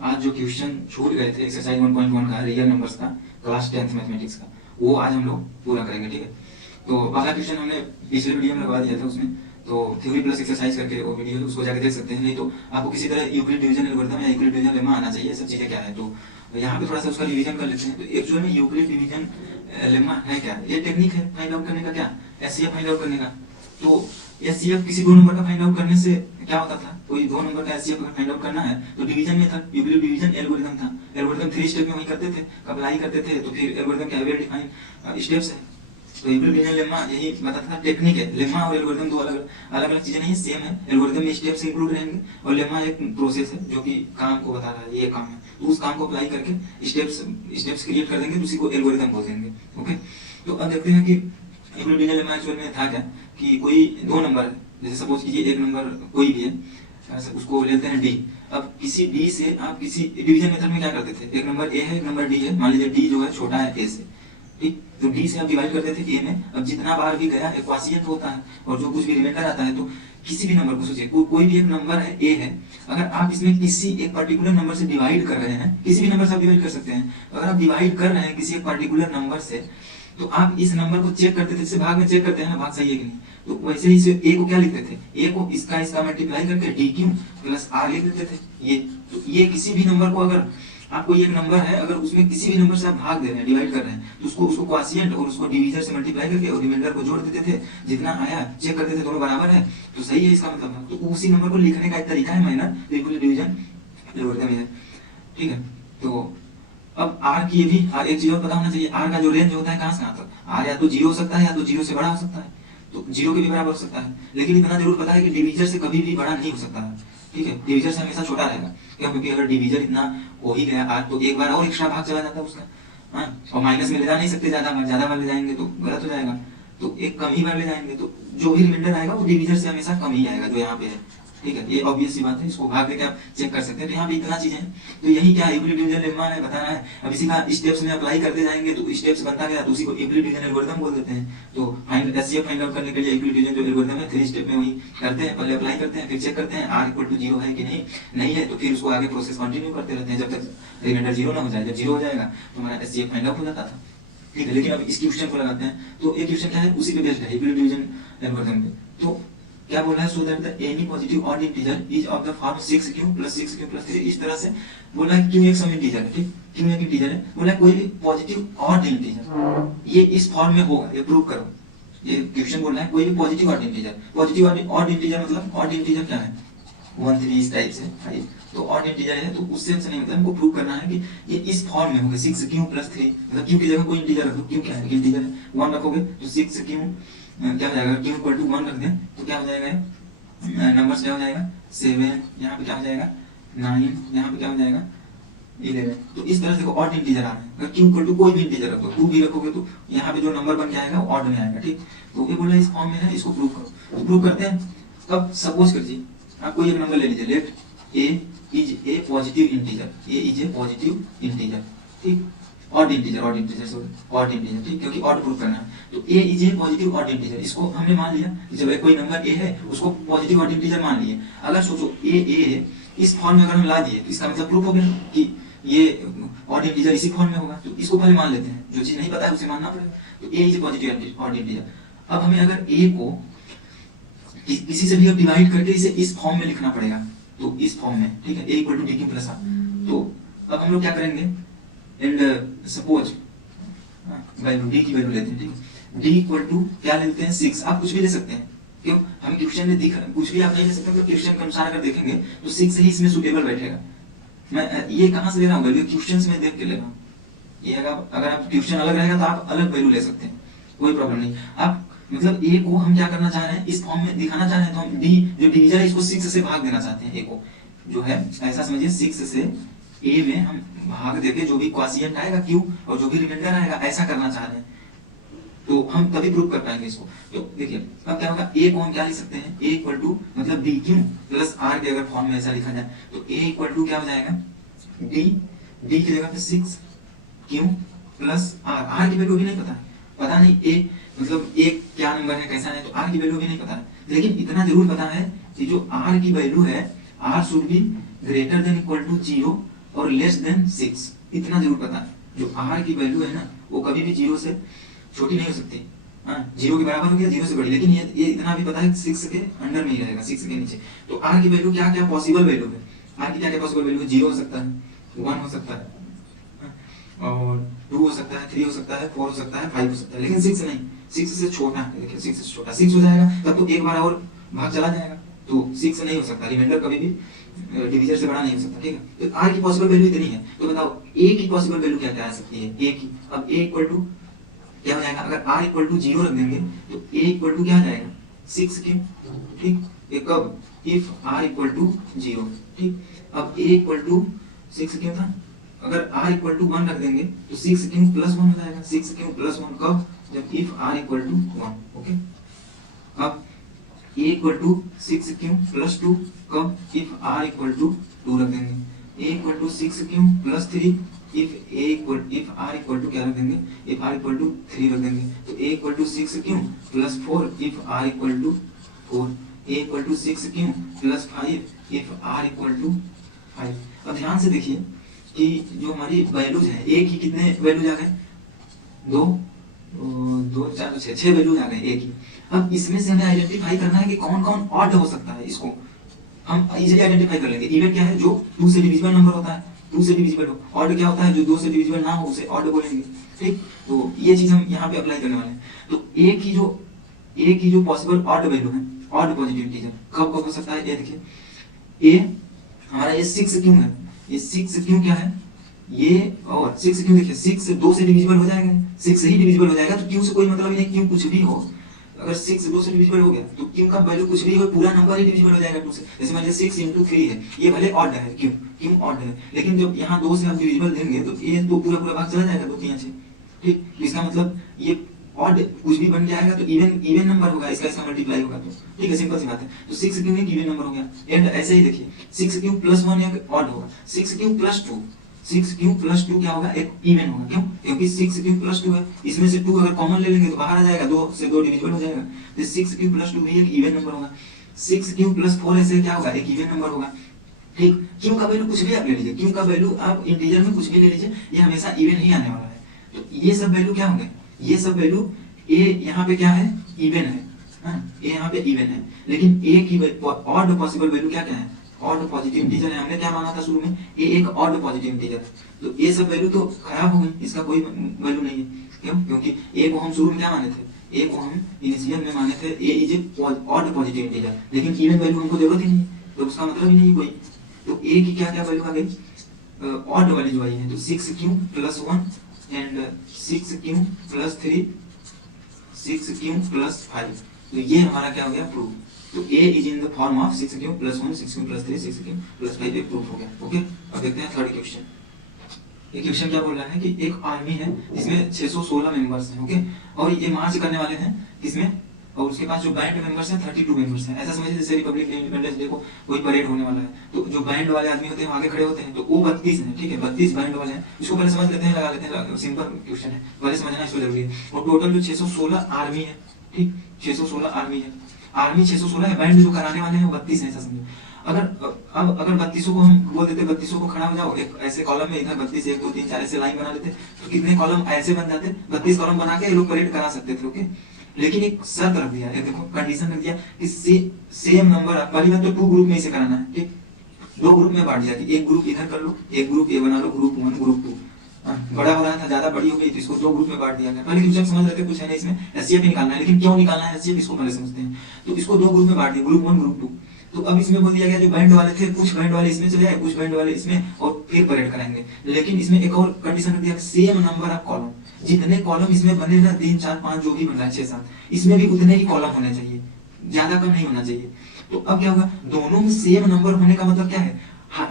आज जो क्वेश्चन छूट गए थे एक्सरसाइज 1.1 का रियल नंबर्स का क्लास 10th मैथमेटिक्स का, वो आज हम लोग पूरा करेंगे। ठीक है, तो पहला क्वेश्चन हमने पिछले वीडियो में लगवा दिया था उसमें, तो थ्योरी प्लस एक्सरसाइज करके वो वीडियो उसको जाकर देख सकते हैं। नहीं तो आपको किसी तरह यूक्लिड डिवीजन एल्गोरिथम या यूक्लिड डिवीजन लेमा आना चाहिए, सब चीजें क्या है। तो यहाँ पे थोड़ा सा उसका रिवीजन कर लेते हैं। तो एक्चुअल में यूक्लिड डिवीजन लेमा है क्या, ये टेक्निक है फाइंड आउट करने का, क्या एचसीएफ फाइंड आउट करने का। तो एचसीएफ किसी दो नंबर का फाइंड आउट करने से क्या होता था, कोई दो नंबर का एचसीएफ अगर फाइंड आउट करना है तो डिवीजन में था, यूक्लिड डिवीजन एल्गोरिथम था। एल्गोरिथम 3 स्टेप में वही करते थे, अप्लाई करते थे। तो फिर एल्गोरिथम क्या वेल डिफाइंड स्टेप्स है। तो यूक्लिड डिवीजन लेमा यही बताता था, टेक्निक है। लेमा और एल्गोरिथम दो अलग अलग चीजें नहीं, सेम है। एल्गोरिथम में स्टेप्स इंक्लूड रहेंगे और लेमा एक प्रोसेस है जो कि काम को बता रहा है, ये काम है। तो उस काम को अप्लाई करके स्टेप्स क्रिएट कर देंगे, तो उसी को एल्गोरिथम बोल देंगे। ओके, तो अब देखते हैं कि यूक्लिड डिवीजन लेमा एक्चुअल में था क्या, कि कोई दो नंबर है, जैसे सपोज कीजिए एक नंबर कोई भी है, उसको लेते हैं डी। अब किसी डी से आप किसी डिवीजन मेथड में क्या करते थे, एक नंबर ए है एक नंबर डी है, मान लीजिए डी जो है छोटा है ए से, ठीक। तो डी से आप डिवाइड करते थे ए में। अब जितना बार भी गया एक क्वोशिएंट होता है और जो कुछ भी रिमाइंडर आता है, तो किसी भी नंबर को सोचिए, कोई भी एक नंबर है ए है, अगर आप इसमें किसी एक पर्टिकुलर नंबर से डिवाइड कर रहे हैं, किसी भी नंबर से आप डिवाइड कर सकते हैं, अगर आप डिवाइड कर रहे हैं किसी एक पर्टिकुलर नंबर से, तो आप इस नंबर को चेक करते थे, जैसे भाग में चेक करते हैं ना, भाग सही है कि नहीं। तो वैसे ही ए को क्या लिखते थे, ए को इसका मल्टीप्लाई करके डी क्यू प्लस आर लिख देते थे। ये किसी भी नंबर को, अगर आपको ये नंबर है, अगर उसमें किसी भी नंबर से आप भाग दे रहे हैं, डिवाइड कर रहे हैं, तो उसको क्वोशिएंट और उसको डिवीजर से मल्टीप्लाई करके और रिमाइंडर को जोड़ देते थे। जितना आया चेक करते थे, दोनों बराबर है तो सही है, इसका मतलब। तो उसी नंबर को लिखने का एक तरीका है माइनर यूक्लिड डिवीजन एल्गोरिथम है। ठीक है, तो अब आर की भी एक चीज और पता होना चाहिए, आर का जो रेंज होता है कहां से कहां तक, आर या तो 0 हो सकता है या तो 0 से बड़ा हो सकता है, तो 0 के भी बराबर हो सकता है। लेकिन इतना जरूर पता है कि डिवीजर से कभी भी बड़ा नहीं हो सकता है। ठीक है, डिवीजर से हमेशा छोटा रहेगा। क्यों, क्योंकि अगर डिवीजर इतना हो ही गया आर, तो एक बार और एक्स्ट्रा भाग चला जाता है उसका। हाँ, और माइनस में ले जा नहीं सकते, ज्यादा बार ले जाएंगे तो गलत हो जाएगा, तो एक कम ही बार ले जाएंगे, तो जो भी रिमाइंडर आएगा वो डिवीजर से हमेशा कम ही आएगा, जो यहाँ पे है। ठीक है, ये ऑब्वियस सी बात है, इसको भाग देके आप चेक कर सकते हैं। तो यहाँ पे इतना चीज है, तो यही क्या यूक्लिड डिवीजन लेमा है, बता रहा है। अब इसी का स्टेप्स में अप्लाई करते जाएंगे, तो स्टेप्स बनता गया, तो उसी को यूक्लिड डिवीजन एल्गोरिथम बोल देते हैं। तो फाइंड एचसीएफ फाइंड आउट करने के लिए यूक्लिड डिवीजन जो एल्गोरिथम है 3 स्टेप में वही करते हैं, पहले अप्लाई करते हैं, फिर चेक करते हैं आर इक्वल टू 0 है कि नहीं है, तो फिर उसको आगे प्रोसेस कंटिन्यू करते रहते हैं जब तक रिमाइंडर 0 ना हो जाए। जब 0 हो जाएगा तो हमारा एचसीएफ फाइंड आउट हो जाता था। ठीक है, लेकिन अब इस क्वेश्चन को लगाते हैं, तो ये क्वेश्चन क्या है, उसी पे बेस्ड है यूक्लिड डिवीजन एल्गोरिथम पे। तो क्या बोल रहा है, so that the any positive odd integer is of the form 6q + 6q + 3। इस तरह से बोला है कि q एक सम इंटीजर है, ठीक, q एक इंटीजर है, बोला है कोई भी पॉजिटिव ऑड इंटीजर ये इस फॉर्म में होगा, ये प्रूव करो। ये क्वेश्चन बोल रहा है कोई भी positive odd integer, positive odd integer मतलब ऑड इंटीजर क्या है, 1 3 इस टाइप से 5, तो ऑड इंटीजर है, तो उससे हमसे नहीं, मतलब हमको प्रूव करना है कि ये इस फॉर्म में होगा 6q + 3, मतलब q की जगह कोई इंटीजर रख दो, q क्या है, इंटीजर है, 1 रखोगे तो 6q क्या हो जाएगा, q = 1 रख दें तो क्या हो जाएगा, नंबर्स क्या हो जाएगा 7, यहाँ पे क्या हो जाएगा 9, यहाँ पे क्या हो जाएगा 11। तो इस तरह से ऑड इंटीजर आ रहा है, अगर q = कोई भी इंटीजर रख दो, 2 भी रखोगे तो यहाँ पे जो नंबर बन के आएगा वो ऑड में आएगा। ठीक, तो ये बोला इस फॉर्म में है, इसको प्रूव करो। तो प्रूव करते हैं। अब सपोज कीजिए आप कोई एक नंबर ले लीजिए, let a is a positive integer, a is a positive integer, ठीक, ऑड इंटीजर ठीक, क्योंकि ऑड प्रूव करना है। तो a is a positive odd integer, इसको हमने मान लिया कि जब कोई नंबर a है उसको पॉजिटिव ऑड इंटीजर मान लिए। अगर सोचो a है, इस फॉर्म में अगर हम ला दिए तो इसका मतलब प्रूफ हो गया कि ये ऑड इंटीजर इसी फॉर्म में होगा। तो इसको पहले मान लेते हैं, जो चीज नहीं पता है उसे मानना पड़ेगा। तो a is a positive odd integer. अब हमें अगर a को किसी से भी अब डिवाइड करके इसे इस फॉर्म में लिखना पड़ेगा, तो इस फॉर्म में, ठीक है, a = dq + r। तो अब हम लोग क्या करेंगे, एंड सपोज वैल्यू d की वैल्यू लेते हैं, ठीक, d = क्या लेते हैं 6, आप कुछ भी ले सकते हैं। क्यों, हम क्वेश्चन में दिख कुछ भी आप नहीं ले सकते, तो क्वेश्चन के अनुसार अगर देखेंगे तो 6 ही इसमें सुटेबल बैठेगा। मैं ये कहां से ले रहा हूं वैल्यू, क्वेश्चंस में देख के ले रहा हूं। ये अगर आप क्वेश्चन अलग रहेगा तो आप अलग वैल्यू ले सकते हैं, कोई प्रॉब्लम नहीं। आप मतलब a को हम क्या करना चाह रहे हैं, इस फॉर्म में दिखाना चाह रहे हैं, तो हम d जो डिवीजर है इसको 6 से भाग देना चाहते हैं। a को जो है ऐसा समझिए 6 से a में हम भाग देके जो भी क्वोशिएंट आएगा q और जो भी रिमाइंडर आएगा ऐसा करना चाह रहे हैं, तो हम तभी प्रूव कर पाएंगे इसको। तो देखिए अब क्या होगा, a को हम क्या लिख सकते हैं, a = मतलब dq + r के अगर फॉर्म में ऐसा लिखा जाए तो a = क्या हो जाएगा, d की जगह पे 6q + r की वैल्यू भी नहीं पता नहीं a मतलब एक क्या नंबर है कैसा है, तो r की वैल्यू भी नहीं पता है। लेकिन इतना जरूर पता है कि जो r की वैल्यू है, r should be greater than equal to 0 और लेस देन 6, इतना जरूर पता है। जो r की वैल्यू है ना वो कभी भी 0 से छोटी नहीं हो सकती। हाँ, 0 के बराबर हो गया 0 से बड़ी, लेकिन ये इतना भी पता है 6 के अंडर में ही रहेगा, 6 के नीचे। तो r की वैल्यू क्या क्या पॉसिबल वैल्यू है, r की क्या क्या पॉसिबल वैल्यू है, 0 हो सकता है, 1 हो सकता है, और 2 हो सकता है, 3 हो सकता है, 4 हो सकता है, 5 हो सकता है, लेकिन 6 नहीं। 6 से छोटा है, देखिए 6 से छोटा 6 हो जाएगा तब तो एक बार और भाग चला जाएगा, तो 6 नहीं हो सकता, रिमाइंडर कभी भी डिवीजर से बड़ा नहीं हो सकता, ठीक है। तो r की पॉसिबल वैल्यू इतनी है, तो बताओ a की पॉसिबल वैल्यू क्या क्या आ सकती है, a की। अब a इक्वल टू क्या हो जाएगा, अगर r इक्वल टू 0 रख देंगे तो a इक्वल टू क्या आ जाएगा 6 क्यों, ठीक। ये कब, इफ r इक्वल टू 0, ठीक। अब a इक्वल टू 6 क्यों था, अगर r इक्वल टू 1 रख देंगे तो 6 क्यों प्लस 1 हो जाएगा, 6 क्यों प्लस 1 कब, जब if r equal to 1, okay. अब a equal to 6 q plus 2 कब, इफ r इक्वल टू 2 रख देंगे, a equal to 6 q plus 3 if r equal to क्या रख देंगे, इफ r इक्वल टू 3 रख देंगे, तो a equal to 6 q plus 4 if r equal to 4, a equal to 6 q plus 5 if r equal to 5। अब ध्यान से देखिए कि जो हमारी वैल्यूज है, a की कितने वैल्यूज आ गए, 2 2 4 6 वैल्यूज आ गए a की। अब इसमें से हमें आइडेंटिफाई करना है कि कौन कौन ऑड हो सकता है, इसको हम इजीली आइडेंटिफाई कर लेंगे। इवन क्या है, जो 2 से डिविजिबल नंबर होता है, 2 से डिविजिबल हो। ऑड क्या होता है, जो 2 से डिविजिबल ना हो उसे ऑड बोलेंगे, ठीक। तो ये चीज हम यहाँ पे अप्लाई करने वाले हैं। तो a की जो पॉसिबल ऑड वैल्यू है, ऑड पॉजिटिव इंटीजर कब कब हो सकता है, ये देखिए a हमारा ये 6 क्यों है, ये 6 क्यों क्या है ये, और 6 क्यों देखिए 6 2 से डिविजिबल हो जाएगा, 6 से ही डिविजिबल हो जाएगा, तो क्यों से कोई मतलब ही नहीं, क्यों कुछ भी हो। अगर 6 2 से डिविजिबल हो गया तो क्यों का वैल्यू कुछ भी हो, पूरा नंबर ही डिविजिबल हो जाएगा 2 से। जैसे मान लीजिए 6 × 3 है, ये भले ऑड है, क्यों ऑड है, लेकिन जब यहाँ 2 से हम डिविजिबल देंगे तो ये तो पूरा भाग चला जाएगा 2 3 से, ठीक। इसका मतलब ये ऑड कुछ भी बन जाएगा तो इवन नंबर होगा, इसका मल्टीप्लाई होगा, तो ठीक है, सिंपल सी बात है। तो 6 क्यों एक इवन नंबर हो गया, एंड ऐसे ही देखिए 6 क्यों प्लस 1 एक ऑड होगा, 6 क्यों प्लस 2, 6 क्यों प्लस 2 क्या होगा, एक इवन होगा, क्यों, क्योंकि 6 क्यों प्लस 2 है, इसमें से 2 अगर कॉमन ले लेंगे तो बाहर आ जाएगा, 2 से 2 डिविजिबल हो जाएगा, तो 6 क्यों प्लस 2 भी एक इवन नंबर होगा। 6 क्यों प्लस 4 ऐसे क्या होगा, एक इवन नंबर होगा, ठीक। क्यों का वैल्यू कुछ भी आप ले लीजिए, क्यों का वैल्यू आप इंटीजर में कुछ भी ले लीजिए, ये हमेशा इवन ही आने वाला है। तो ये सब वैल्यू क्या होंगे, ये सब वैल्यू a यहाँ पे क्या है, इवन है, a यहाँ पे इवन है, लेकिन a की ऑड पॉसिबल वैल्यू क्या क्या है, ऑड पॉजिटिव इंटीजर है। हमने क्या माना था शुरू में, a एक ऑड पॉजिटिव इंटीजर, तो ये सब वैल्यू तो खराब हो गई, इसका कोई वैल्यू नहीं है, क्यों, क्योंकि a को हम शुरू में क्या माने थे, a को हम इनिशियल में माने थे a is A odd positive integer, लेकिन इवन वैल्यू हमको जरूरत ही नहीं, तो उसका मतलब ही नहीं कोई। तो a की क्या क्या वैल्यू आ गई, ऑड वाली जो आई है, तो 6 q plus 1 and 6 q plus 3, 6 q plus 5, तो ये हमारा क्या हो गया, प्रूफ। तो a is in the form of 6 q plus 1, 6 q plus 3, 6 q plus 5, एक प्रूफ हो गया, ओके। अब देखते हैं थर्ड क्वेश्चन। ये क्वेश्चन क्या बोल रहा है कि एक आर्मी है जिसमें 616 मेंबर्स हैं, ओके, और ये मार्च करने वाले हैं किसमें, और उसके पास जो बैंड मेंबर्स हैं 32 मेंबर्स हैं। ऐसा समझिए जैसे रिपब्लिक डे, इंडिपेंडेंस डे को कोई परेड होने वाला है, तो जो बैंड वाले आदमी होते हैं आगे खड़े होते हैं, तो वो 32 हैं, ठीक है, 32 बैंड वाले हैं। इसको पहले समझ लेते हैं, लगा लेते हैं, सिंपल क्वेश्चन है, पहले समझना इसको जरूरी है। और टोटल जो 616 आर्मी है, ठीक, 616 आर्मी है, आर्मी 616 है, बैंड जो कराने वाले हैं वो 32 है, ऐसा समझो। अगर 32 को हम बोल देते 32 को खड़ा हो जाओ एक ऐसे कॉलम में, इधर 32 1 2 3 4 ऐसे लाइन बना लेते, तो कितने कॉलम ऐसे बन जाते, 32 कॉलम बना के ये लोग परेड करा सकते थे, ओके। लेकिन एक शर्त रख दिया, एक देखो कंडीशन रख दिया कि सेम नंबर, पहली बात तो 2 ग्रुप में इसे कराना है, ठीक, 2 ग्रुप में बांट दिया कि एक ग्रुप इधर कर लो, एक ग्रुप ये बना लो, ग्रुप 1 ग्रुप 2। बड़ा हो रहा था, ज्यादा बड़ी हो गई तो इसको 2 ग्रुप में बांट दिया गया। पहले क्वेश्चन समझ रहे थे, कुछ है नहीं इसमें, एचसीएफ ही निकालना है, लेकिन क्यों निकालना है एचसीएफ इसको पहले समझते हैं। तो इसको 2 ग्रुप में बांट दिया, ग्रुप 1 ग्रुप 2। तो अब इसमें बोल दिया गया जो बैंड वाले थे, कुछ बैंड वाले इसमें चले आए, कुछ बैंड वाले इसमें, और फिर परेड कराएंगे। लेकिन इसमें एक और कंडीशन रख दिया, सेम नंबर ऑफ कॉलम, जितने कॉलम इसमें बने ना 3 4 5 जो भी बन रहा है 6 7, इसमें भी उतने ही कॉलम होने चाहिए, ज्यादा कम नहीं होना चाहिए। तो अब क्या होगा, दोनों में सेम नंबर होने का मतलब क्या है,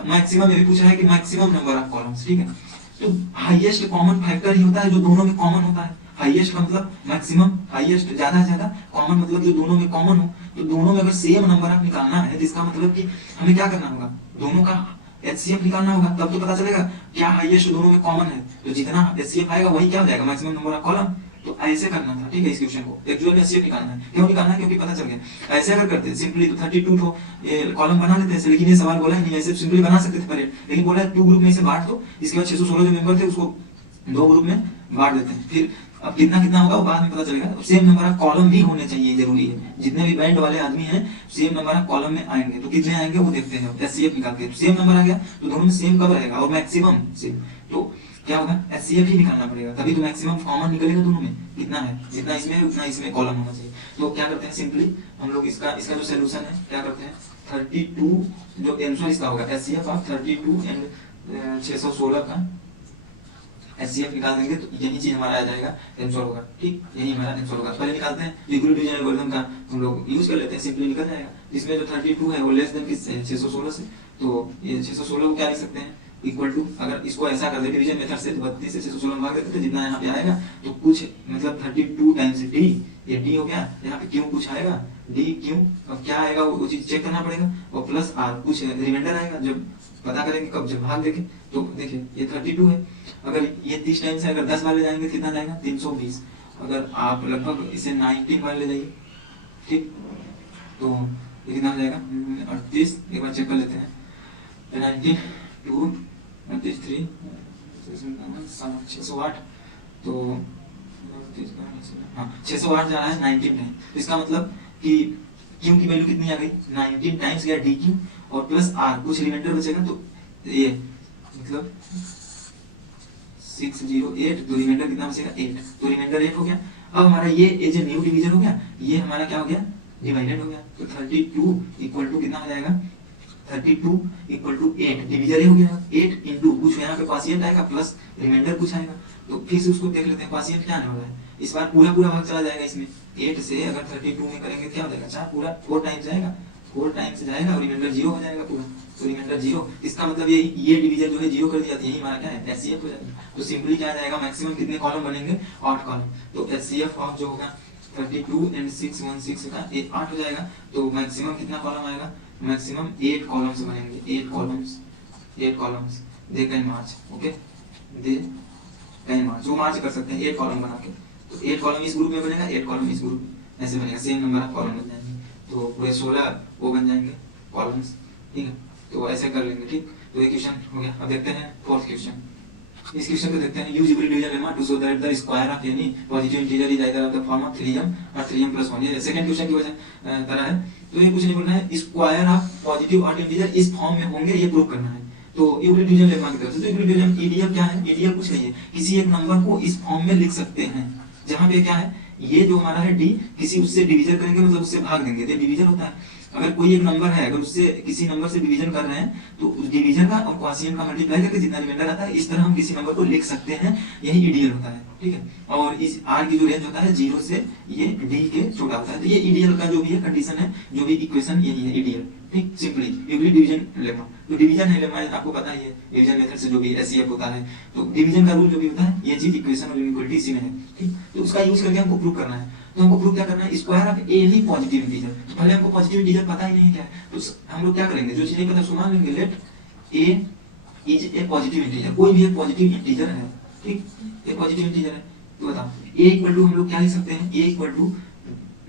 मैक्सिमम, ये भी पूछ रहा है कि मैक्सिमम नंबर ऑफ कॉलम्स, ठीक है। तो हाईएस्ट कॉमन फैक्टर ही होता है जो दोनों में कॉमन होता है। हाईएस्ट का मतलब मैक्सिमम, हाईएस्ट ज्यादा से ज्यादा, कॉमन मतलब जो दोनों में कॉमन हो। तो दोनों में अगर सेम नंबर ऑफ निकालना है तो इसका मतलब कि हमें क्या करना होगा, दोनों का एचसीएफ निकालना होगा, तब तो पता चलेगा क्या हाईएस्ट दोनों में कॉमन है। तो जितना एचसीएफ आएगा वही क्या हो जाएगा, मैक्सिमम नंबर ऑफ कॉलम। तो ऐसे करना था, ठीक है। इस क्वेश्चन को एक्चुअल में एचसीएफ निकालना है। क्यों निकालना है? क्योंकि पता चल गया। ऐसे अगर करते सिंपली तो 32 तो कॉलम बना लेते हैं, लेकिन ये सवाल बोला ही नहीं। ऐसे सिंपली बना सकते थे पहले, लेकिन बोला है 2 ग्रुप में इसे बांट दो, इसके बाद 616 जो मेंबर थे उसको 2 ग्रुप में बांट देते हैं। फिर अब कितना कितना होगा वो बाद में पता चलेगा। सेम नंबर ऑफ कॉलम भी होने चाहिए, जरूरी है। जितने भी बैंड वाले आदमी हैं सेम नंबर ऑफ कॉलम में आएंगे, तो कितने आएंगे वो देखते हैं। एचसीएफ निकालते हैं, सेम नंबर आ गया तो दोनों में सेम कब रहेगा, और मैक्सिमम सेम। तो क्या होगा, एचसीएफ ही निकालना पड़ेगा, तभी तो मैक्सिमम कॉमन निकलेगा दोनों में। कितना है, जितना इसमें उतना इसमें कॉलम होना चाहिए। तो क्या करते हैं, सिंपली हम लोग इसका जो सोल्यूशन है क्या करते हैं, 32 जो आंसर इसका होगा एचसीएफ ऑफ 32 एंड 616 का एचसीएफ निकाल देंगे, तो यही चीज हमारा आ जाएगा आंसर होगा। ठीक, यही हमारा आंसर होगा। पहले निकालते हैं, इक्वल डिवीजन एल्गोरिथम का हम लोग यूज कर लेते हैं, सिंपली निकल जाएगा। इसमें जो 32 है वो लेस देन किससे है, 616 से। तो ये 616 को क्या लिख सकते हैं, इक्वल टू, अगर इसको ऐसा कर दे डिवीजन मेथड से, 32 से 616 में भाग देते थे, जितना यहाँ पे आएगा तो कुछ मतलब 32 टाइम्स डी, ये डी हो गया। यहाँ पे क्यों कुछ आएगा, डी क्यों, अब क्या आएगा वो चीज चेक करना पड़ेगा, और प्लस आर कुछ रिमाइंडर आएगा। जब पता करेंगे कब, जब भाग देखें तो देखिए ये 32 है। अगर ये 30 टाइम्स है, अगर 10 बार ले जाएंगे कितना जाएगा, 320। अगर आप लगभग इसे 19 बार ले जाइए, ठीक, तो ये कितना हो जाएगा 38। एक बार चेक कर लेते हैं, 19 2 3 608, तो 608 जा रहा है 19 टाइम। तो इसका मतलब कि क्यू की वैल्यू कितनी आ गई, 19 टाइम्स गया डी क्यू, और प्लस आर कुछ रिमाइंडर बचेगा, तो ये मतलब 608, तो रिमाइंडर कितना बचेगा 8, तो रिमाइंडर 8 हो गया। अब हमारा ये जो न्यू डिवीजन हो गया, ये हमारा क्या हो गया, डिवाइडेड हो गया। तो 32 इक्वल टू कितना हो जाएगा, 32 इक्वल टू 8, डिवीजन हो गया 8 इंटू कुछ यहाँ पे क्वोशिएंट आएगा प्लस रिमाइंडर कुछ आएगा। तो फिर से उसको देख लेते हैं, क्वोशिएंट क्या आने वाला है। इस बार पूरा भाग चला जाएगा इसमें, 8 से अगर 32 में करेंगे क्या हो जाएगा, 4 पूरा 4 टाइम्स जाएगा, 4 टाइम्स जाएगा और रिमाइंडर 0 हो जाएगा पूरा। तो रिमाइंडर 0, इसका मतलब ये डिवीजन जो है 0 कर दिया, यही हमारा क्या है एचसीएफ हो जाएगा। तो सिंपली क्या आ जाएगा, मैक्सिमम कितने कॉलम बनेंगे, 8 कॉलम। तो एचसीएफ ऑफ जो होगा 32 एंड 616 का 8 हो जाएगा। तो मैक्सिमम कितना कॉलम आएगा, मैक्सिमम 8 कॉलम्स बनेंगे, 8 columns they can march, okay, they can march, वो मार्च कर सकते हैं 8 कॉलम बना के। तो 8 कॉलम इस ग्रुप में बनेगा, 8 कॉलम इस ग्रुप में, ऐसे बनेगा, सेम नंबर ऑफ कॉलम बन जाएंगे। तो पूरे 16 वो बन जाएंगे कॉलम्स, ठीक है। तो ऐसे कर लेंगे, ठीक। तो ये क्वेश्चन हो गया। अब देखते हैं फोर्थ क्वेश्चन। इस क्वेश्चन को देखते हैं, use Euclid division lemma to show that the square of any positive integer is either of the form of 3m और 3m + 1। ये सेकंड क्वेश्चन की वजह तरह है। तो ये कुछ नहीं बोलना है, square of positive odd integer इस फॉर्म में होंगे, ये प्रूव करना है। तो यूक्लिड डिवीजन लेमा की तरफ से, तो यूक्लिड डिवीजन ईडीएफ क्या है, ईडीएफ कुछ नहीं है, किसी एक नंबर को इस फॉर्म में लिख सकते हैं, जहां पे क्या है, ये जो हमारा है डी, किसी उससे डिवीजन करेंगे मतलब उससे भाग देंगे, तो डिवीजन होता है। अगर कोई एक नंबर है, अगर उससे किसी नंबर से डिवीजन कर रहे हैं, तो उस डिवीजन का और क्वोशिएंट का मल्टीप्लाई करके जितना रिमाइंडर आता है, इस तरह हम किसी नंबर को लिख सकते हैं, यही ईडीएल होता है, ठीक है। और इस आर की जो रेंज होता है 0 से ये डी के छोटा होता है। तो ये ईडीएल का जो भी है कंडीशन है, जो भी इक्वेशन यही है ईडीएल, ठीक। सिंपली यूक्लिड डिवीजन लेमा, तो डिवीजन है लेमा आपको पता ही है, डिवीजन मेथड से जो भी एचसीएफ होता है, तो डिवीजन का रूल जो भी होता है, ये चीज इक्वेशन और इक्वलिटी इसी में है, ठीक। तो उसका यूज करके हमको प्रूव करना है। तो हमको प्रूव क्या करना है, square of any positive integer. तो पहले हमको पॉजिटिव इंटीजर पता ही नहीं क्या है, तो हम लोग क्या करेंगे, जो चीज नहीं पता उसको मान लेंगे, let a is a positive integer, कोई भी एक पॉजिटिव इंटीजर है, ठीक, एक पॉजिटिव इंटीजर है। तो बताओ ए इक्वल टू हम लोग क्या लिख सकते हैं, ए इक्वल टू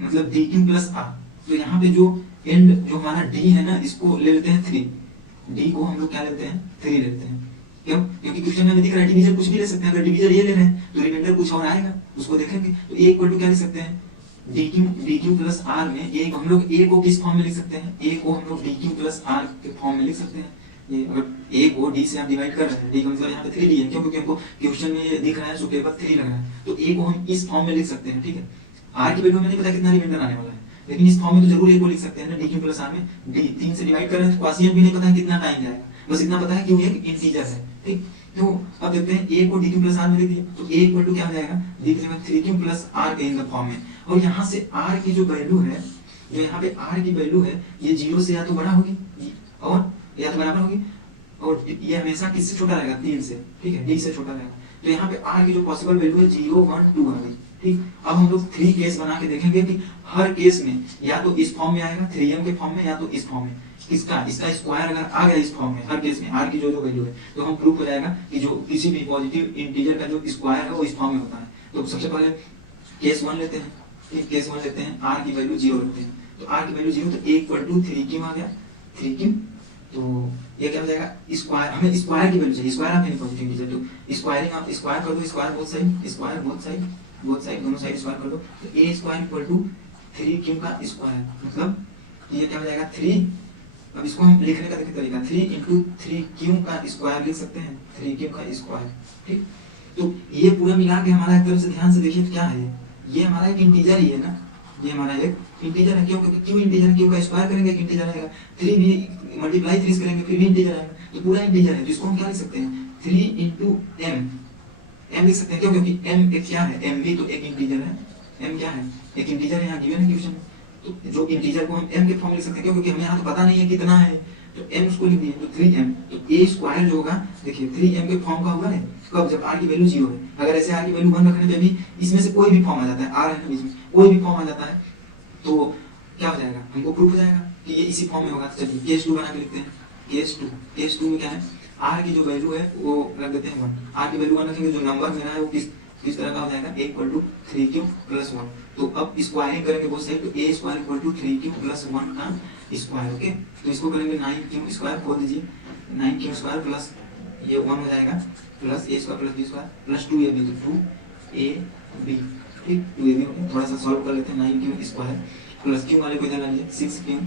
मतलब डी क्यू प्लस आर। तो यहाँ पे जो एंड जो हमारा डी है ना, इसको ले लेते हैं 3, डी को हम लोग क्या लेते हैं 3 लेते हैं। क्यों, क्योंकि क्वेश्चन में दिख रहा है डिवीजन कुछ भी ले सकते हैं, अगर डिवीजन ये ले रहे हैं तो रिमाइंडर कुछ और आएगा, उसको देखेंगे। तो ए इक्वल टू क्या लिख सकते हैं, डी क्यू प्लस आर में ए, हम लोग ए को किस फॉर्म में लिख सकते हैं, ए को हम लोग डी क्यू प्लस आर के फॉर्म में लिख सकते हैं। ये अगर ए को डी से आप डिवाइड कर रहे हैं, डी का मतलब यहाँ पे 3 डी है, क्यों, क्योंकि हमको क्वेश्चन में ये दिख रहा है सुटेबल 3 लग रहा है, तो ए को हम इस फॉर्म में लिख सकते हैं, ठीक है। आर की वैल्यू में नहीं पता कितना रिमाइंडर आने वाला है, लेकिन इस फॉर्म में तो जरूर ए को लिख सकते हैं ना, डी क्यू प्लस आर में डी 3 से डिवाइड कर रहे हैं, तो क्वोशिएंट भी नहीं पता है कितना टाइम जाएगा, बस इतना पता है कि वो एक इंटीजर है, ठीक। तो अब देखते हैं ए को डी क्यू प्लस आर में लिख दिया, तो ए इक्वल टू क्या हो जाएगा, डी की जगह 3 क्यू प्लस आर के इन द फॉर्म में। और यहाँ से आर की जो वैल्यू है, जो यहाँ पे आर की वैल्यू है, ये 0 से या तो बड़ा होगी और या तो बराबर होगी, और ये हमेशा किससे छोटा रहेगा, 3 से, ठीक है, डी से छोटा रहेगा। तो यहाँ पे आर की जो पॉसिबल वैल्यू है 0 1 2 आ गई, ठीक। अब हम लोग 3 केस बना के देखेंगे कि हर केस में या तो इस फॉर्म में आएगा 3m के फॉर्म में, या तो इस फॉर्म में। इसका स्क्वायर अगर आ गया इस फॉर्म में, हर केस में आर की जो वैल्यू है, तो हम प्रूफ हो जाएगा कि जो किसी भी पॉजिटिव इंटीजर का जो स्क्वायर है वो इस फॉर्म में होता है। तो सबसे पहले केस 1 लेते हैं, ठीक, केस 1 लेते हैं, r की वैल्यू 0 रखते हैं, तो r की वैल्यू 0, तो a इक्वल टू 3q आ गया, 3q, तो ये क्या हो जाएगा, स्क्वायर, हमें स्क्वायर की वैल्यू चाहिए, स्क्वायर आप नहीं पॉजिटिव इंटीजर, तो स्क्वायरिंग आप स्क्वायर कर दो, square both side, square both side दोनों साइड स्क्वायर कर दो, तो a square equal to 3q का स्क्वायर, मतलब ये क्या हो जाएगा 3, अब इसको हम लिखने का देखिए तरीका, 3 इंटू 3q का स्क्वायर लिख सकते हैं, 3q का स्क्वायर, ठीक। तो ये पूरा मिला के हमारा एक तरफ से ध्यान से देखिए तो क्या है, ये हमारा एक इंटीजर ही है ना, ये हमारा एक इंटीजर है, क्यों, क्योंकि q इंटीजर, q का स्क्वायर करेंगे एक इंटीजर आएगा, 3 भी मल्टीप्लाई 3 करेंगे फिर भी इंटीजर आएगा, तो पूरा इंटीजर है, जिसको हम क्या लिख सकते हैं 3 इंटू m लिख सकते हैं, क्यों, क्योंकि m एक क्या है, m भी तो एक इंटीजर है, m क्या है, एक इंटीजर है, यहाँ गिवन है क्वेश्चन में, तो जो इंटीजर को हम m के फॉर्म लिख सकते हैं, क्यों, क्योंकि हमें यहाँ तो पता नहीं है कितना है, तो m उसको लिख दिए, तो 3m, तो a स्क्वायर जो होगा, देखिए 3m के फॉर्म का होगा ना, कब, जब r की वैल्यू 0 है, अगर ऐसे r की वैल्यू 1 रखने पे भी इसमें से कोई भी फॉर्म आ जाता है, r है ना बीच में, कोई भी फॉर्म आ जाता है, तो क्या हो जाएगा, हमको प्रूफ हो जाएगा कि ये इसी फॉर्म में होगा। तो चलिए केस 2 बना के लिखते हैं, केस 2 में क्या है, r की जो वैल्यू है वो रख देते हैं 1, r की वैल्यू 1 रखेंगे, जो नंबर मेरा है वो किस तरह का हो जाएगा, a equal to 3q plus 1, तो अब स्क्वायरिंग करेंगे बहुत सही, तो a square equal to 3q plus 1 का स्क्वायर, ओके, तो इसको करेंगे 9q स्क्वायर, खोल दीजिए, 9q स्क्वायर प्लस ये 1 हो जाएगा, plus a square plus b square plus 2ab, तो 2ab, ठीक, 2ab हो गया, थोड़ा सा सॉल्व कर लेते हैं, 9q स्क्वायर प्लस q वाले को इधर ला लीजिए, 6q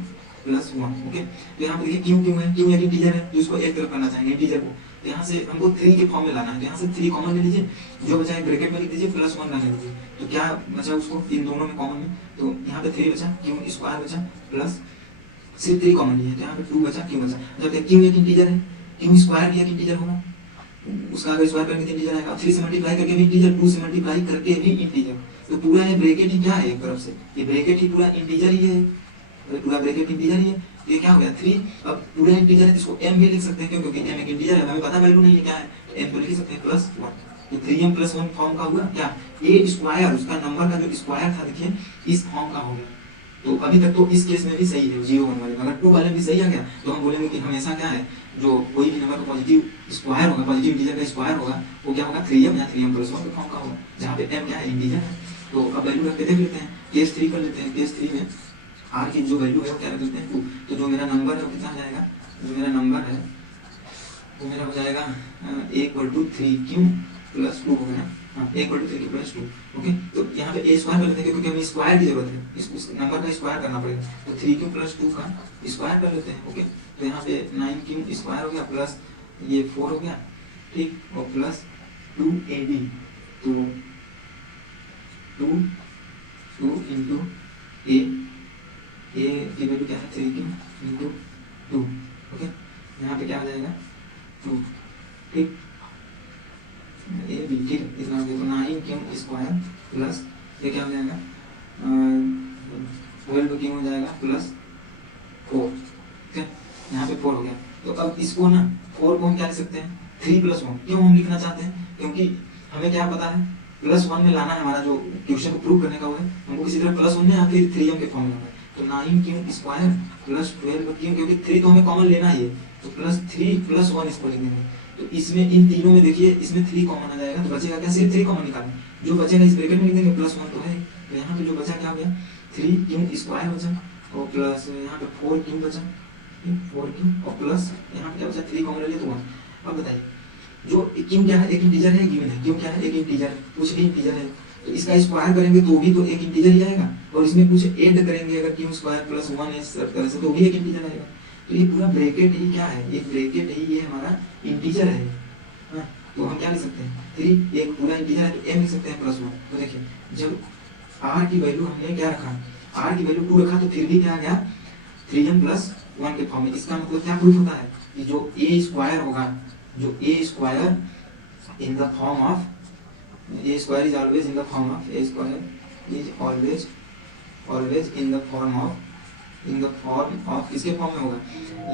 प्लस 1, ओके, तो यहाँ पे देखिए q है, q एक इंटीजर है, तो इसको एक तरफ करना चाहेंगे इंटीजर को, तो यहाँ से हमको 3 के फॉर्म में लाना है, तो यहाँ से 3 कॉमन ले लीजिए, जो बचा है ब्रैकेट में लिख दीजिए, प्लस 1 डाल दीजिए, तो क्या बचा उसको, इन दोनों में कॉमन में, तो यहाँ पे 3 बचा, q स्क्वायर बचा, प्लस सिर्फ 3 कॉमन लिए, तो यहाँ पे 2 बचा, q बचा, जब तक q एक इंटीजर है, q स्क्वायर भी एक इंटीजर होगा, उसका अगर स्क्वायर करेंगे तो इंटीजर आएगा, 3 से मल्टीप्लाई करके भी इंटीजर, 2 से मल्टीप्लाई करके भी इंटीजर, तो पूरा ये ब्रैकेट ही क्या है, एक तरफ से ये ब्रैकेट ही पूरा इंटीजर ही है, पूरा ब्रैकेट इंटीजर ही है, ये क्या हो गया 3, अब पूरा इंटीजर है, इसको m भी लिख सकते हैं, क्यों, क्योंकि m एक इंटीजर है, हमें पता वैल्यू नहीं है क्या है, तो m को लिख सकते हैं प्लस 1, तो 3m प्लस 1 फॉर्म का हुआ क्या, a स्क्वायर, उसका नंबर का जो स्क्वायर था देखिए इस फॉर्म का हो गया, तो अभी तक तो इस केस में भी सही है 0 1 वाले, अगर 2 वाले भी सही आ गया तो हम बोलेंगे कि हमेशा क्या है, जो कोई भी नंबर का पॉजिटिव स्क्वायर होगा, पॉजिटिव इंटीजर का स्क्वायर होगा, वो क्या होगा 3m या 3m प्लस 1 के फॉर्म का होगा, जहाँ पे m क्या है इंटीजर है, तो अब वैल्यू रख के देख लेते हैं, केस 3 कर लेते हैं, केस 3 में r की जो वैल्यू है वो क्या रख लेते हैं 2, तो जो मेरा नंबर है वो कितना जाएगा, जो मेरा नंबर है वो मेरा हो जाएगा a equal to 3q plus 2 हो गया, हाँ a equal to 3q plus 2, okay, तो यहाँ पे a स्क्वायर कर लेते हैं, क्योंकि हमें स्क्वायर की जरूरत है, इस नंबर का स्क्वायर करना पड़ेगा, तो 3q प्लस 2 का स्क्वायर कर लेते हैं, ओके, तो यहाँ पे 9q स्क्वायर हो गया, प्लस ये 4 हो गया, ठीक, और प्लस 2ab, तो 2 इंटू a की वैल्यू क्या है 3q इंटू 2, ओके, यहाँ पे क्या हो जाएगा 2, ठीक, a b, ठीक, इतना हो गया, तो 9q स्क्वायर प्लस ये क्या हो जाएगा 12q हो जाएगा प्लस 4, ठीक है, यहाँ पे 4 हो गया, तो अब इसको ना 4 को हम क्या लिख सकते हैं 3 प्लस 1, क्यों हम लिखना चाहते हैं, क्योंकि हमें क्या पता है प्लस 1 में लाना है, हमारा जो क्वेश्चन को प्रूव करने का वो है, हमको किसी तरह प्लस 1 में या फिर 3m के फॉर्म में लाना है, तो 9q स्क्वायर प्लस 12q, क्योंकि 3 तो हमें कॉमन लेना ही है, तो प्लस 3 प्लस 1 इसको लिख देंगे, तो इसमें इन तीनों में देखिए इसमें 3 कॉमन आ जाएगा, तो बचेगा क्या, सिर्फ 3 कॉमन निकालें, जो बचेगा इस ब्रैकेट में लिख देंगे, प्लस 1 तो है, तो यहाँ पे जो बचा क्या हो गया 3q स्क्वायर बचा, और प्लस यहाँ पे 4q बचा, 4q, और प्लस यहाँ पे क्या बचा 3 कॉमन ले लिया तो 1, अब बताइए जो q क्या है, एक इंटीजर है, गिवन है, q क्या है एक इंटीजर, कुछ भी इंटीजर है, तो इसका स्क्वायर करेंगे तो भी तो एक इंटीजर ही आएगा, और इसमें कुछ ऐड करेंगे अगर q स्क्वायर प्लस 1 इस तरह से तो भी एक इंटीजर आएगा, तो ये पूरा ब्रैकेट ही क्या है, एक ब्रैकेट ही ये हमारा इंटीजर है, हाँ, तो हम क्या लिख सकते हैं 3, एक पूरा इंटीजर है तो m लिख सकते हैं प्लस 1, तो देखिए जब r की वैल्यू हमने क्या रखा, r की वैल्यू 2 रखा, तो फिर भी क्या आ गया 3m प्लस 1 के फॉर्म में, इसका मतलब क्या प्रूफ होता है कि जो a स्क्वायर होगा, जो a square in the form of a square is always in the form of a square is always in the form of किसके फॉर्म में होगा,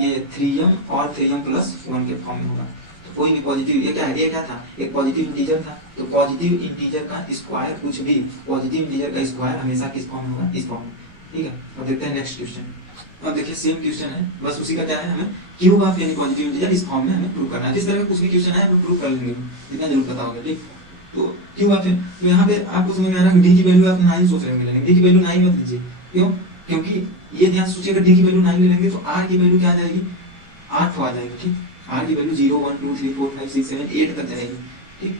ये 3m और 3m प्लस 1 के फॉर्म में होगा, तो कोई भी पॉजिटिव, ये क्या है, ये क्या था एक पॉजिटिव इंटीजर था, तो पॉजिटिव इंटीजर का स्क्वायर, कुछ भी पॉजिटिव इंटीजर का स्क्वायर हमेशा किस फॉर्म में होगा, इस फॉर्म में, ठीक है। अब देखते हैं नेक्स्ट क्वेश्चन, अब देखिए सेम क्वेश्चन है, बस उसी का क्या है, हमें क्यूब ऑफ यानी पॉजिटिव इंटीजर इस फॉर्म में हमें प्रूव करना है, जिस तरह का कुछ भी क्वेश्चन है हम प्रूव कर लेंगे, जितना जरूर पता होगा, ठीक। तो क्यों बात है, तो यहाँ पे आपको समझ में आ रहा है डी की वैल्यू आप 9 सोच रहे हैं, डी की वैल्यू 9 मत लीजिए, क्यों, क्योंकि ये ध्यान सोचिएगा डी की वैल्यू 9 ले लेंगे तो आर की वैल्यू क्या आ जाएगी, 8 आ जाएगी, ठीक, आर की वैल्यू 0 1 2 3 4 5 6 7 8 तक जाएगी, ठीक,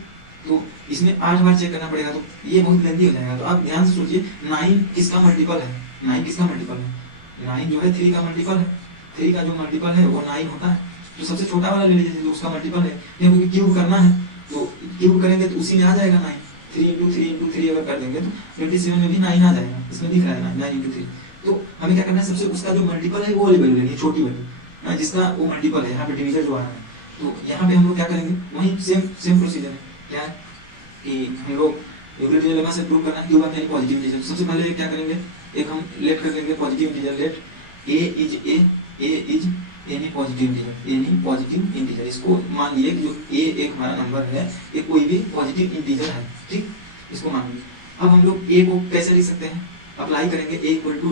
तो इसमें 8 बार चेक करना पड़ेगा, तो ये बहुत लेंथी हो जाएगा, तो आप ध्यान से सोचिए 9 किसका मल्टीपल है, 9 किसका मल्टीपल है, 9 जो है 3 का मल्टीपल है, 3 का जो मल्टीपल है वो 9 होता है, तो सबसे छोटा वाला ले लीजिए जो उसका मल्टीपल है, क्योंकि क्यूब करना है तो क्यूब करेंगे तो उसी में आ जाएगा 9, 3 अगर कर देंगे तो 27 में भी 9 आ जाएगा, इसमें दिख रहा है 9 × 3, तो हमें क्या करना है, सबसे उसका जो मल्टीपल है वो वाली वैल्यू लेनी है, छोटी वैल्यू जिसका वो मल्टीपल है, यहाँ पे डिवीजन जो आ रहा है, तो यहाँ पे हम लोग क्या करेंगे, वही सेम प्रोसीजर है, क्या है कि हम लोग यूक्लिडियन लेमा से प्रूव करना है क्यूब यानी पॉजिटिव इंटीजर, सबसे पहले क्या करेंगे, एक हम लेट कर देंगे positive integer, let a is any positive integer, any positive integer, इसको मान लिए कि जो a एक हमारा नंबर है ये कोई भी पॉजिटिव इंटीजर है, ठीक, इसको मान लीजिए। अब हम लोग a को कैसे लिख सकते हैं, अप्लाई करेंगे a =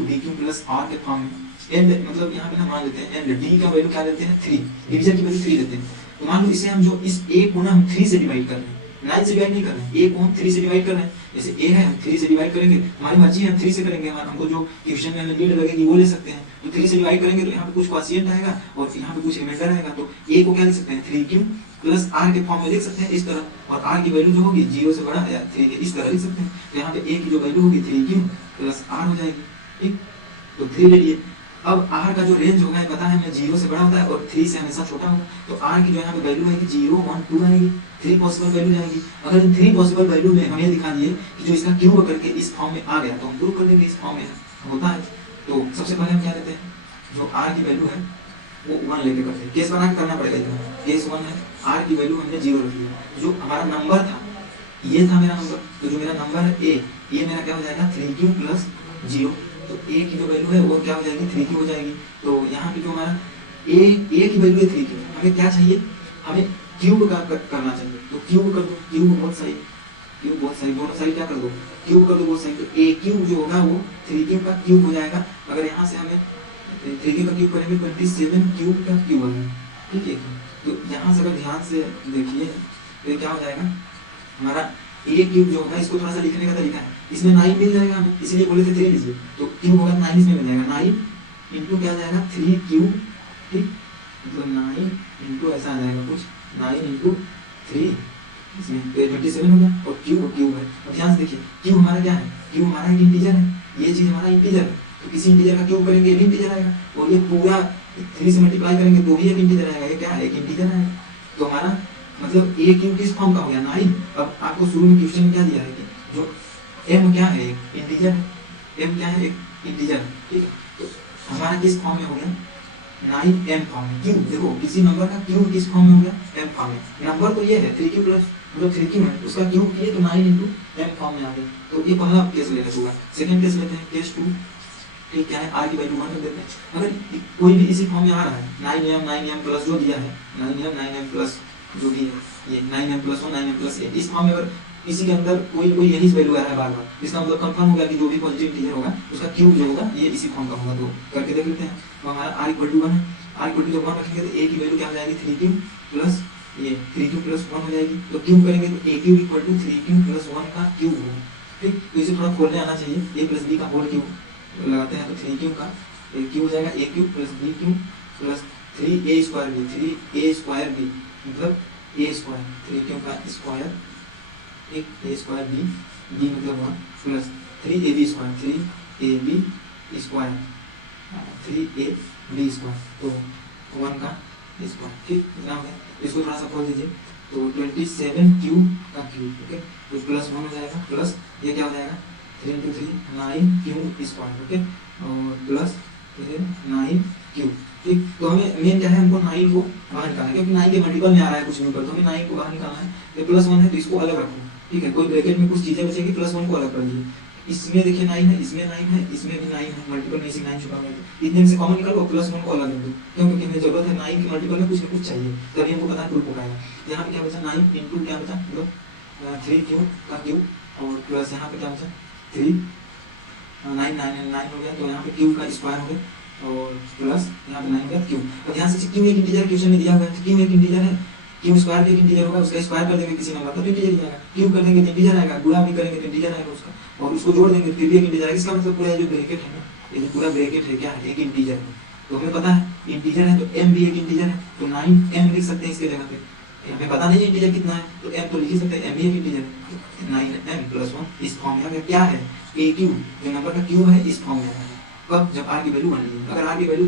dq + r के फॉर्म में, एंड मतलब यहाँ पे हम मान लेते हैं एंड d का वैल्यू क्या लेते हैं 3, डिवीजन की वैल्यू 3 लेते हैं, तो मान लो इसे हम जो इस a को ना हम 3 से डिवाइड कर रहे हैं, 9 से डिवाइड नहीं कर रहे हैं, a को हम 3 से डिवाइड कर रहे हैं, जैसे a है हम 3 से डिवाइड करेंगे, हमारी मर्जी है हम 3 से करेंगे, हमको जो क्वेश्चन में नीड लगेगी वो ले सकते हैं, तो 3 से डिवाइड करेंगे तो यहाँ पे कुछ क्वोशिएंट आएगा और यहाँ पे कुछ रिमाइंडर आएगा, तो a को क्या लिख सकते हैं 3q + r के फॉर्म में लिख सकते हैं इस तरह, और r की वैल्यू जो होगी 0 से बड़ा या 3 के इस तरह लिख सकते हैं, तो यहाँ पे a की जो वैल्यू होगी 3q + r हो जाएगी, ठीक, तो 3 ले लिए। अब r का जो रेंज होगा पता है हमें 0 से बड़ा होता है और 3 से हमेशा छोटा होगा, तो r की जो यहाँ पे वैल्यू आएगी 0 1 2 आएगी, 3 पॉसिबल वैल्यू जाएगी, अगर इन 3 पॉसिबल वैल्यू में हमें दिखा दिए कि जो इसका क्यूब करके इस फॉर्म में आ गया तो हम प्रूव कर देंगे इस फॉर्म में होता है, तो सबसे पहले हम क्या लेते हैं, जो r की वैल्यू है वो 1 लेके करते हैं, केस बना के करना पड़ेगा, केस 1 है, r की वैल्यू हमने 0 रख लिया, जो हमारा नंबर था ये था मेरा नंबर, तो जो मेरा नंबर है a, ये मेरा क्या हो जाएगा 3q + 0, तो a की जो वैल्यू है वो क्या हो जाएगी 3q हो जाएगी, तो यहाँ पे जो हमारा a की वैल्यू है 3q, हमें क्या चाहिए, हमें क्यूब करना चाहिए, तो क्यूब कर दो, क्यूब बहुत सही, दोनों साइड क्या कर दो क्यूब कर दो बहुत सही, तो a क्यूब जो होगा वो 3q का क्यूब हो जाएगा, अगर यहाँ से हमें 3q का क्यूब करेंगे 27 क्यूब का क्यूब होगा, ठीक है, तो यहाँ से अगर ध्यान से देखिए तो क्या हो जाएगा, हमारा a क्यूब जो होगा इसको थोड़ा सा लिखने का तरीका है, इसमें 9 मिल जाएगा हमें, इसीलिए बोले थे 3 लीजिए, तो क्यूब होगा 9 इसमें मिल जाएगा, 9 इंटू क्या आ जाएगा 3q, ठीक, मतलब 9 इंटू ऐसा आ जाएगा कुछ 9 इंटू 3 इसमें 27 हो गया, और क्यूब है, और ध्यान से देखिए क्यूब हमारा क्या है, क्यूब हमारा एक इंटीजर है, ये चीज हमारा इंटीजर है, तो किसी इंटीजर का क्यूब करेंगे ये भी इंटीजर आएगा, और ये पूरा 3 से मल्टीप्लाई करेंगे तो भी एक इंटीजर आएगा, ये क्या है एक इंटीजर आएगा, तो हमारा मतलब a क्यूब किस फॉर्म का हो गया 9। अब आपको शुरू में क्वेश्चन में क्या दिया है कि जो m क्या है एक इंटीजर है, m क्या है एक इंटीजर है, ठीक है, तो हमारा किस फॉर्म में हो गया 9m फॉर्म में, क्यूब देखो किसी नंबर का क्यूब किस फॉर्म में हो गया m फॉर्म में, नंबर तो ये है 3q प्लस जो 3q है उसका क्यूब किए तो 9 इंटू m फॉर्म में आ गया, तो ये पहला केस लेना होगा। सेकंड केस लेते हैं, केस 2, ठीक क्या है r की वैल्यू 1 रख देते हैं, अगर कोई भी इसी फॉर्म में आ रहा है 9m प्लस जो दिया है 9m प्लस जो भी है ये 9m + 1 9m + 8, इस फॉर्म में अगर इसी के अंदर कोई यही वैल्यू आ रहा है बार-बार, इसका मतलब कंफर्म हो गया कि जो भी पॉजिटिव इंटीजर होगा उसका क्यूब जो होगा ये इसी फॉर्म का होगा, तो करके देख लेते हैं। तो हमारा r = 1 है, r = जब 1 रखेंगे तो a की वैल्यू क्या हो जाएगी 3q प्लस ये 3q + 1 हो जाएगी, तो क्यूब करेंगे तो a³ = 3q + 1 का क्यूब होगा, ठीक, तो इसे थोड़ा खोलने आना चाहिए, a + b का होल क्यूब लगाते हैं तो 3q का क्यूब हो जाएगा a³ + b³ + 3a²b मतलब a² 3q का स्क्वायर, एक a²b b मतलब 1 प्लस 3ab² 3ab² 3ab², तो 1 का स्क्वायर, ठीक, इतना हो गया, इसको थोड़ा सा खोल दीजिए, तो 27q का क्यूब, ओके, तो +1 हो जाएगा, प्लस ये क्या हो जाएगा 3 × 3 9q², ओके, और प्लस 9q, ठीक, तो हमें मेन क्या है हमको 9 को बाहर निकालना है, क्योंकि 9 के मल्टीपल में आ रहा है कुछ नहीं पर, तो हमें 9 को बाहर निकालना है, ये +1 है तो इसको अलग रखो, ठीक है, कोई ब्रैकेट में कुछ चीजें बचेगी +1 को अलग कर दीजिए, इसमें देखिए 9 है, इसमें 9 है, इसमें भी 9 है, मल्टीपल में इसी 9 छुपा हुआ है, इतने में से कॉमन निकालो +1 को अलग कर दो, क्यों, क्योंकि हमें जरूरत है 9 के मल्टीपल में कुछ ना कुछ चाहिए, तभी हमको पता प्रूफ हो पाएगा। यहाँ पे क्या बचा 9 इंटू क्या बचा मतलब 3q का क्यूब, और प्लस यहाँ पे क्या बचा 3 9 हो गया, तो यहाँ पे क्यूब का स्क्वायर हो गया, और प्लस यहाँ पे 9 का क्यूब, और ध्यान से क्यों एक इंटीजर क्वेश्चन में दिया हुआ है, क्यों एक इंटीजर है, क्यू स्क्वायर भी एक इंटीजर होगा, उसका स्क्वायर कर देंगे किसी नंबर का तो इंटीजर ही आएगा, क्यूब कर देंगे तो इंटीजर आएगा, गुणा भी करेंगे तो इंटीजर आएगा उसका, और उसको जोड़ देंगे फिर भी एक इंटीजर आएगा। इसका मतलब पूरा जो ब्रैकेट है ना, ये जो पूरा ब्रैकेट है क्या है, एक इंटीजर है। तो हमें पता है इंटीजर है तो m भी एक इंटीजर है, तो 9m लिख सकते हैं इसके जगह पे। हमें पता नहीं है इंटीजर कितना है तो m तो लिख ही सकते हैं, m भी एक इंटीजर है। 9m+1 इस फॉर्म में क्या है, a क्यूब, जो नंबर का क्यूब है इस फॉर्म में है। कब, जब r की वैल्यू 1 ली है। अगर r की वैल्यू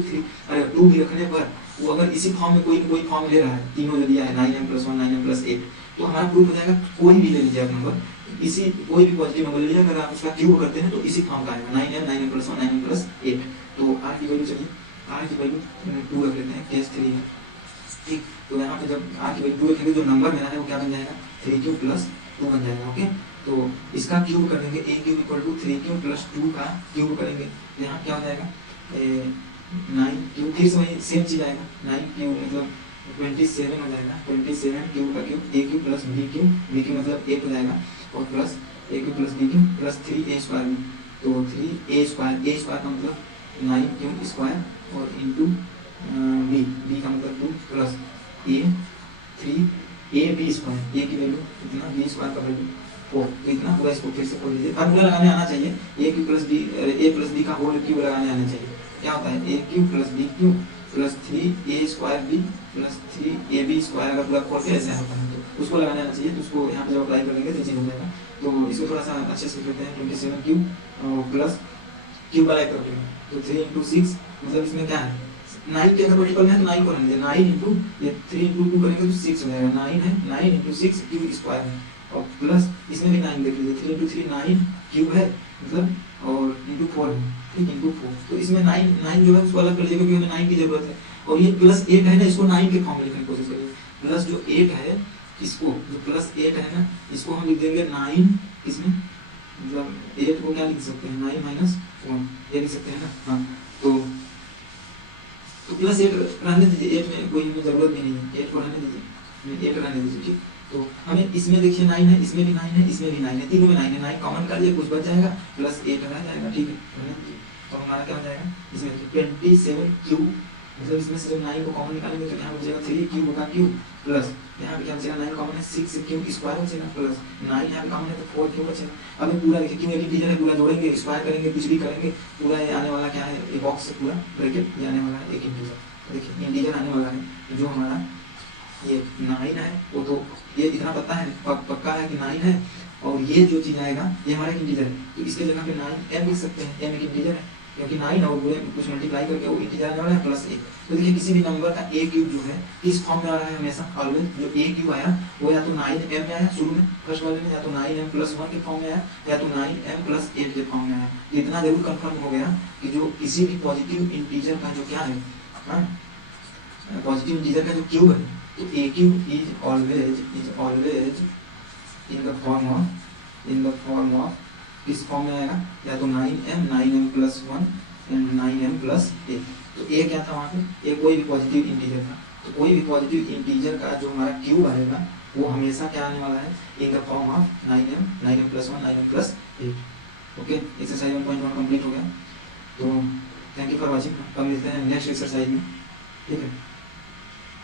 2 भी रखने पर वो अगर इसी फॉर्म में कोई फॉर्म ले रहा है, तीनों ले लिया है 9m+1 9m+8, तो हमारा प्रूफ हो जाएगा। कोई भी ले लीजिए आप नंबर, इसी कोई भी पॉजिटिव नंबर ले लीजिए, अगर आप उसका क्यूब करते हैं तो इसी फॉर्म का आएगा 9m 9m+1 9m+8। तो r की वैल्यू चलिए, r की वैल्यू 2 रख लेते हैं, केस 3 है, ठीक। तो यहाँ पे जब r की वैल्यू 2 रखेंगे जो नंबर मेरा है वो क्या बन जाएगा, 3³ + 2 बन जाएगा। ओके, तो इसका क्यूब कर देंगे, a³ = 3³ + 2 का क्यूब करेंगे, यहाँ क्या हो जाएगा 9³, फिर से वही सेम चीज आएगा, 9³ मतलब 27 हो जाएगा, 27 क्यूब का क्यूब, a³ + b³ मतलब 1 हो जाएगा, और प्लस a³ + b³ + 3a² तो 3a² का मतलब 9³ और इंटू b का मतलब 2 प्लस a 3ab², a की वैल्यू इतना, b² का वैल्यू 4, तो इतना पूरा इसको फिर से खोल लीजिए। फॉर्मूला लगाने आना चाहिए, a+b का होल क्यूब लगाने आना चाहिए। क्या होता है a³ + b³ + 3a²b + 3ab², अगर पूरा खोल के ऐसे होता है तो उसको लगाने आना चाहिए। तो उसको यहाँ पे जब अप्लाई कर लेंगे तो चीज हो जाएगा। तो इसको थोड़ा सा अच्छे से करते हैं, 27³ प्लस क्यूब वाला कर देंगे तो 3 × 6 मतलब इसमें क्या है 9 के अगर मल्टीपल है तो 9 को रहने दें, 9 इंटू ये 3 × 2 करेंगे तो 6 हो जाएगा, 9 है, 9 × 6 क्यूब² है, और प्लस इसमें भी 9 देख लीजिए, 3 × 3 9 क्यूब है मतलब, और इंटू 4 है, ठीक, इंटू 4। तो इसमें 9 जो है उसको अलग कर लीजिए क्योंकि हमें 9 की जरूरत है, और ये +8 है ना, इसको 9 के फॉर्म में लिखने की कोशिश करिए। प्लस जो 8 है इसको, जो +8 है ना, इसको हम लिख देंगे 9, इसमें मतलब 8 को क्या लिख सकते हैं 9 - 1 ये लिख सकते हैं ना। हाँ, तो +8 रहने दीजिए, 8 में कोई हमें जरूरत भी नहीं है, 8 को रहने दीजिए, 8 रहने दीजिए, ठीक। तो हमें इसमें देखिए 9 है, इसमें भी 9 है, इसमें भी 9 है, तीनों में 9 है, 9 कॉमन कर दिए, कुछ बच जाएगा, +8 रह जाएगा, ठीक है। तो हमारा क्या हो जाएगा, इसमें 27³ मतलब इसमें से जब 9 को कॉमन निकालेंगे तो यहाँ बचेगा 3³ का क्यूब, प्लस यहाँ पे क्या बचेगा 9 कॉमन है 6³ बचेगा, प्लस 9 यहाँ पे कॉमन है तो 4³ बचेगा। अब पूरा देखिए क्यों एक इंटीजर है, पूरा जोड़ेंगे, स्क्वायर करेंगे, कुछ भी करेंगे, पूरा ये आने वाला क्या है, ये बॉक्स से पूरा ब्रैकेट ये आने वाला है एक इंटीजर। देखिए इंटीजर आने वाला है जो हमारा ये 9 है, वो तो ये इतना पता है, पक्का है कि 9 है, और ये जो चीज आएगा ये हमारा इंटीजर है, तो इसके जगह पे 9m लिख सकते हैं, m एक इंटीजर है क्योंकि 9 और पूरे कुछ मल्टीप्लाई करके वो इंटीजर आने वाला है +1। तो देखिए किसी भी नंबर का a³ जो है इस फॉर्म में आ रहा है हमेशा, ऑलवेज जो a³ आया वो या तो 9m में आया शुरू में फर्स्ट वाले में, या तो 9m+1 के फॉर्म में आया, या तो 9m+8 के फॉर्म में आया। तो इतना जरूर कंफर्म हो गया कि जो किसी भी पॉजिटिव इंटीजर का जो क्या है, पॉजिटिव इंटीजर का जो क्यूब है, तो a³ is always in the form of इस फॉर्म में आएगा, या तो 9m+1 एंड 9m+8। तो a क्या था वहाँ पे, a कोई भी पॉजिटिव इंटीजर था, तो कोई भी पॉजिटिव इंटीजर का जो हमारा क्यूब आएगा वो हमेशा क्या आने वाला है, in the form of 9m+1 9m+8। Okay, exercise 1.1 complete हो गया। तो थैंक यू फॉर वॉचिंग, अब मिलते हैं नेक्स्ट एक्सरसाइज में, ठीक है।